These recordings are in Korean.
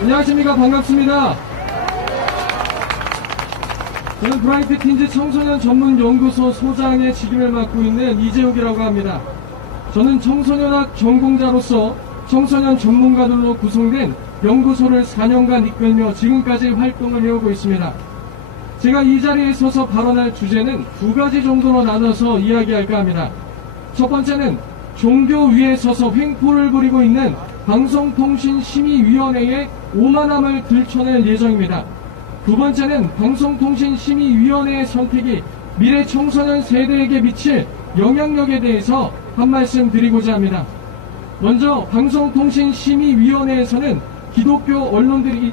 안녕하십니까. 반갑습니다. 저는 브라이트 틴즈 청소년 전문 연구소 소장의 직임을 맡고 있는 이재욱이라고 합니다. 저는 청소년학 전공자로서 청소년 전문가들로 구성된 연구소를 4년간 이끌며 지금까지 활동을 해오고 있습니다. 제가 이 자리에 서서 발언할 주제는 두 가지 정도로 나눠서 이야기할까 합니다. 첫 번째는 종교 위에 서서 횡포를 부리고 있는 방송통신심의위원회의 오만함을 들춰낼 예정입니다. 두 번째는 방송통신심의위원회의 선택이 미래 청소년 세대에게 미칠 영향력에 대해서 한 말씀 드리고자 합니다. 먼저 방송통신심의위원회에서는 기독교 언론들이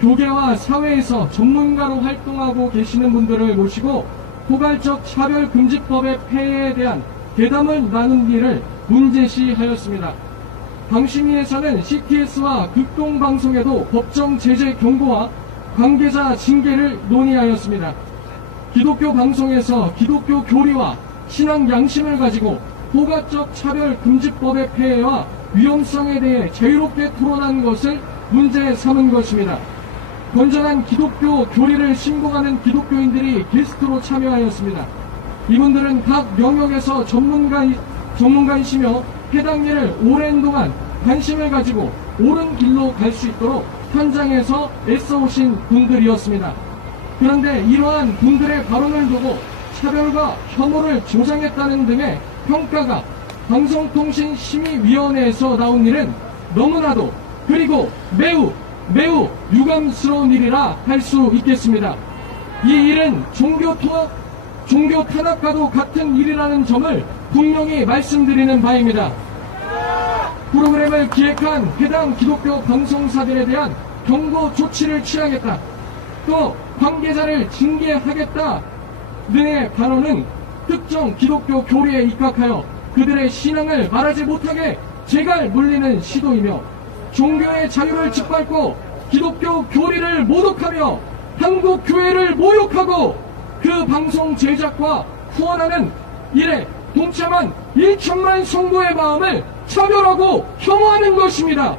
교계와 사회에서 전문가로 활동하고 계시는 분들을 모시고 포괄적 차별금지법의 폐해에 대한 대담을 나눈 일을 문제시하였습니다. 방심위에서는 CTS와 극동방송에도 법정 제재 경고와 관계자 징계를 논의하였습니다. 기독교 방송에서 기독교 교리와 신앙 양심을 가지고 포괄적 차별금지법의 폐해와 위험성에 대해 자유롭게 토론한 것을 문제 삼은 것입니다. 건전한 기독교 교리를 신봉하는 기독교인들이 게스트로 참여하였습니다. 이분들은 각 영역에서 전문가이시며 해당 일을 오랜 동안 관심을 가지고 옳은 길로 갈 수 있도록 현장에서 애써오신 분들이었습니다. 그런데 이러한 분들의 발언을 두고 차별과 혐오를 조장했다는 등의 평가가 방송통신심의위원회에서 나온 일은 너무나도 그리고 매우 유감스러운 일이라 할 수 있겠습니다. 이 일은 종교 탄압과도 같은 일이라는 점을 분명히 말씀드리는 바입니다. 프로그램을 기획한 해당 기독교 방송사들에 대한 경고 조치를 취하겠다, 또 관계자를 징계하겠다 등의 발언은 특정 기독교 교리에 입각하여 그들의 신앙을 말하지 못하게 재갈 물리는 시도이며 종교의 자유를 짓밟고 기독교 교리를 모독하며 한국 교회를 모욕하고 그 방송 제작과 후원하는 일에 동참한 1천만 성도의 마음을 차별하고 혐오하는 것입니다.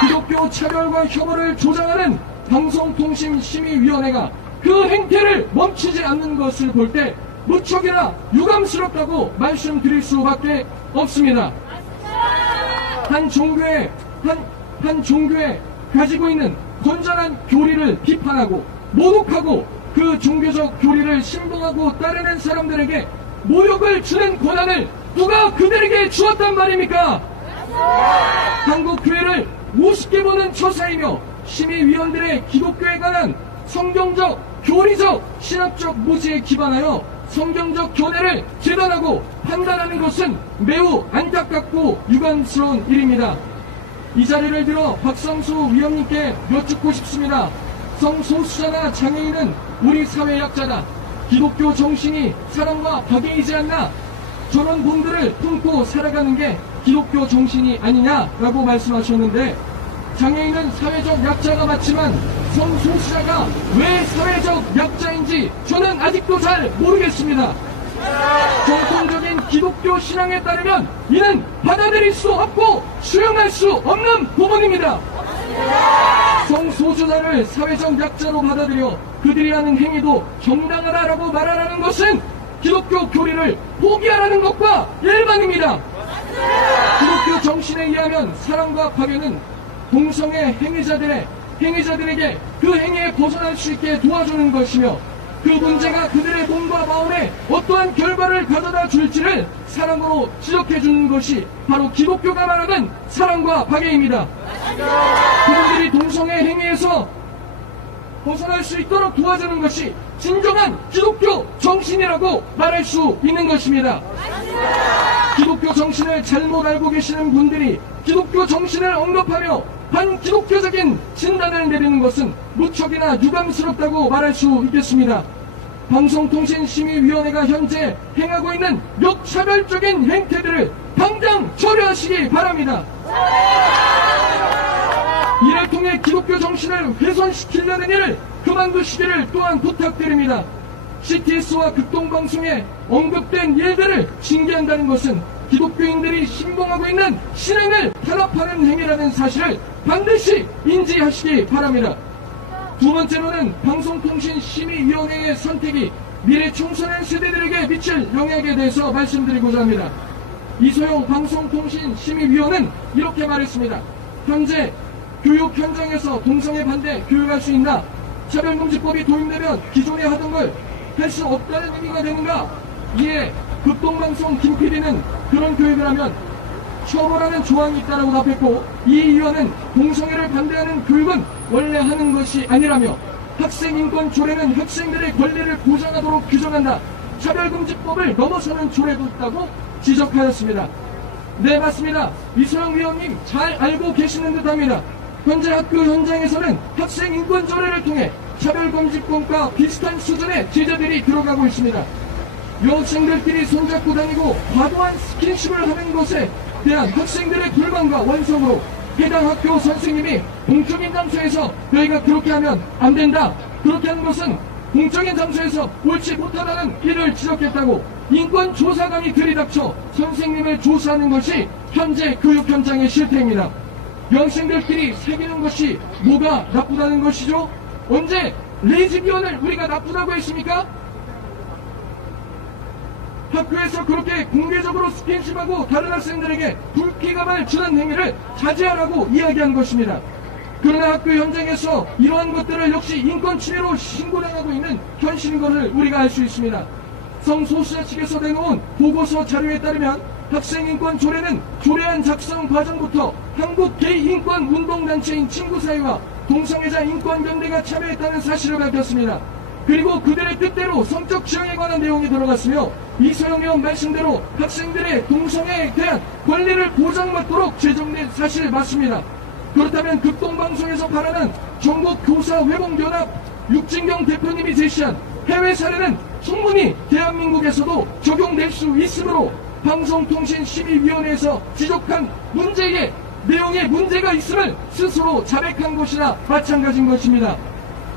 기독교 차별과 혐오를 조장하는 방송통신심의위원회가 그 행태를 멈추지 않는 것을 볼 때 무척이나 유감스럽다고 말씀드릴 수밖에 없습니다. 한 종교에 가지고 있는 건전한 교리를 비판하고 모독하고 그 종교적 교리를 신봉하고 따르는 사람들에게 모욕을 주는 권한을 누가 그들에게 주었단 말입니까? 한국 교회를 우습게 보는 처사이며 심의위원들의 기독교에 관한 성경적, 교리적, 신학적 모지에 기반하여 성경적 견해를 재단하고 판단하는 것은 매우 안타깝고 유감스러운 일입니다. 이 자리를 들어 박성수 위원님께 여쭙고 싶습니다. 성소수자나 장애인은 우리 사회 약자다. 기독교 정신이 사랑과 박애이지 않나? 저런 분들을 품고 살아가는 게 기독교 정신이 아니냐라고 말씀하셨는데, 장애인은 사회적 약자가 맞지만 성소수자가 왜 사회적 약자인지 저는 아직도 잘 모르겠습니다. 정통적인 기독교 신앙에 따르면 이는 받아들일 수 없고 수용할 수 없는 부분입니다. 성소수자를 사회적 약자로 받아들여 그들이 하는 행위도 정당하다라고 말하라는 것은 기독교 교리를 포기하라는 것과 일반입니다. 기독교 정신에 의하면 사랑과 파괴는 동성애 행위자들에게 그 행위에 벗어날 수 있게 도와주는 것이며, 그 문제가 그들의 몸과 마음에 어떠한 결과를 가져다 줄지를 사랑으로 지적해 주는 것이 바로 기독교가 말하는 사랑과 박애입니다. 그들이 동성애 행위에서 벗어날 수 있도록 도와주는 것이 진정한 기독교 정신이라고 말할 수 있는 것입니다. 기독교 정신을 잘못 알고 계시는 분들이 기독교 정신을 언급하며 반기독교적인 진단을 내리는 것은 무척이나 유감스럽다고 말할 수 있겠습니다. 방송통신심의위원회가 현재 행하고 있는 역차별적인 행태들을 당장 처리하시기 바랍니다. 이를 통해 기독교 정신을 훼손시키려는 일을 그만두시기를 또한 부탁드립니다. CTS와 극동방송에 언급된 일들을 징계한다는 것은 기독교인들이 신봉하고 있는 신앙을 탄압하는 행위라는 사실을 반드시 인지하시기 바랍니다. 두 번째로는 방송통신심의위원회의 선택이 미래 청소년 세대들에게 미칠 영향에 대해서 말씀드리고자 합니다. 이소영 방송통신심의위원은 이렇게 말했습니다. 현재 교육 현장에서 동성애 반대 교육할 수 있나? 차별금지법이 도입되면 기존에 하던 걸 할 수 없다는 의미가 되는가? 이에 극동방송 김PD는 그런 교육을 하면 처벌하는 조항이 있다고 답했고, 이 위원은 동성애를 반대하는 교육은 원래 하는 것이 아니라며 학생인권 조례는 학생들의 권리를 보장하도록 규정한다. 차별금지법을 넘어서는 조례도 있다고 지적하였습니다. 네, 맞습니다. 이소영 위원님 잘 알고 계시는 듯합니다. 현재 학교 현장에서는 학생인권 조례를 통해 차별금지법과 비슷한 수준의 제재들이 들어가고 있습니다. 여학생들끼리 손잡고 다니고 과도한 스킨십을 하는 것에 대한 학생들의 불만과 원성으로 해당 학교 선생님이 공적인 장소에서 너희가 그렇게 하면 안 된다, 그렇게 하는 것은 공적인 장소에서 옳지 못하다는 일을 지적했다고 인권조사관이 들이닥쳐 선생님을 조사하는 것이 현재 교육 현장의 실태입니다. 여학생들끼리 사귀는 것이 뭐가 나쁘다는 것이죠? 언제 레즈비언을 우리가 나쁘다고 했습니까? 학교에서 그렇게 공개적으로 스킨십하고 다른 학생들에게 불쾌감을 주는 행위를 자제하라고 이야기한 것입니다. 그러나 학교 현장에서 이러한 것들을 역시 인권침해로 신고당하고 있는 현실인 것을 우리가 알 수 있습니다. 성소수자 측에서 내놓은 보고서 자료에 따르면 학생인권 조례는 조례안 작성 과정부터 한국 게이인권운동단체인 친구사회와 동성애자 인권연대가 참여했다는 사실을 밝혔습니다. 그리고 그들의 뜻대로 성적 지향에 관한 내용이 들어갔으며 이소영 의원 말씀대로 학생들의 동성애에 대한 권리를 보장받도록 제정된 사실 맞습니다. 그렇다면 극동방송에서 바라는 전국교사회복연합 육진경 대표님이 제시한 해외 사례는 충분히 대한민국에서도 적용될 수 있으므로 방송통신심의위원회에서 지적한 문제의 내용에 문제가 있음을 스스로 자백한 것이나 마찬가지인 것입니다.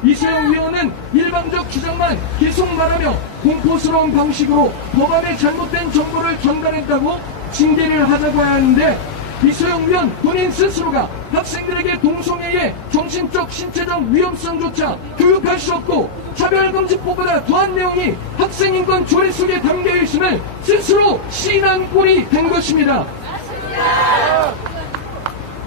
이소영 위원은 일방적 주장만 계속 말하며 공포스러운 방식으로 법안에 잘못된 정보를 전달했다고 징계를 하자고 해야 하는데, 이소영 위원 본인 스스로가 학생들에게 동성애의 정신적 신체적 위험성조차 교육할 수 없고 차별금지법보다 더한 내용이 학생인권 조례 속에 담겨 있음을 스스로 시인한 꼴이 된 것입니다.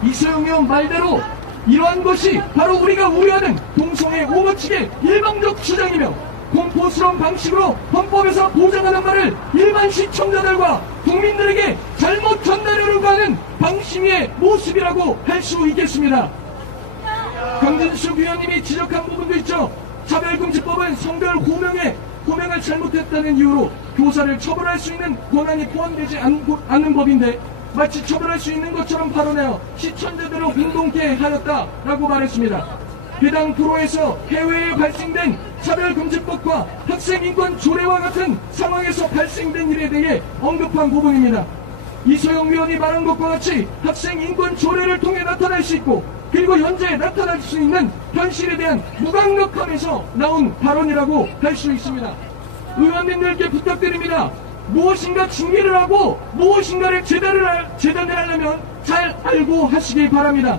이소영 의원 말대로 이러한 것이 바로 우리가 우려하는 동성애 오버치의 일방적 주장이며 공포스러운 방식으로 헌법에서 보장하는 말을 일반 시청자들과 국민들에게 잘못 전달하려고 하는 방심의 모습이라고 할 수 있겠습니다. 강진숙 위원님이 지적한 부분도 있죠. 차별금지법은 성별 호명을 잘못했다는 이유로 교사를 처벌할 수 있는 권한이 포함되지 않는 법인데 마치 처벌할 수 있는 것처럼 발언하여 시청자들을 공동케 하였다라고 말했습니다. 해당 프로에서 해외에 발생된 차별금지법과 학생인권 조례와 같은 상황에서 발생된 일에 대해 언급한 부분입니다. 이소영 위원이 말한 것과 같이 학생인권 조례를 통해 나타날 수 있고 그리고 현재 나타날 수 있는 현실에 대한 무감각함에서 나온 발언이라고 할 수 있습니다. 의원님들께 부탁드립니다. 무엇인가 징계를 하고 무엇인가를 재단을 하려면 잘 알고 하시기 바랍니다.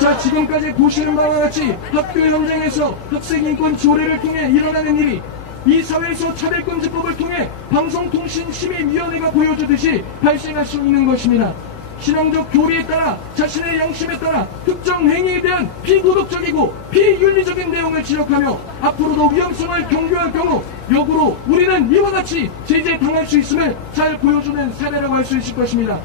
자, 지금까지 보시는 바와 같이 학교 현장에서 학생인권 조례를 통해 일어나는 일이 이 사회에서 차별금지법을 통해 방송통신심의위원회가 보여주듯이 발생할 수 있는 것입니다. 신앙적 교리에 따라 자신의 양심에 따라 특정 행위에 대한 비도덕적이고 비윤리적인 내용을 지적하며 앞으로도 위험성을 경고할 경우 역으로 우리는 이와 같이 제재당할 수 있음을 잘 보여주는 사례라고 할 수 있을 것입니다.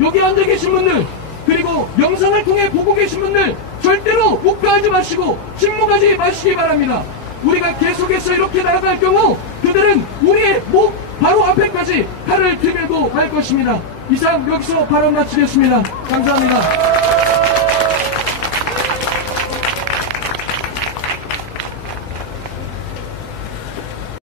여기 앉아 계신 분들 그리고 영상을 통해 보고 계신 분들 절대로 묵과하지 마시고 침묵하지 마시기 바랍니다. 우리가 계속해서 이렇게 나아갈 경우 그들은 우리의 목 바로 앞에까지 칼을 들고 말 것입니다. 이상 여기서 발언 마치겠습니다. 감사합니다.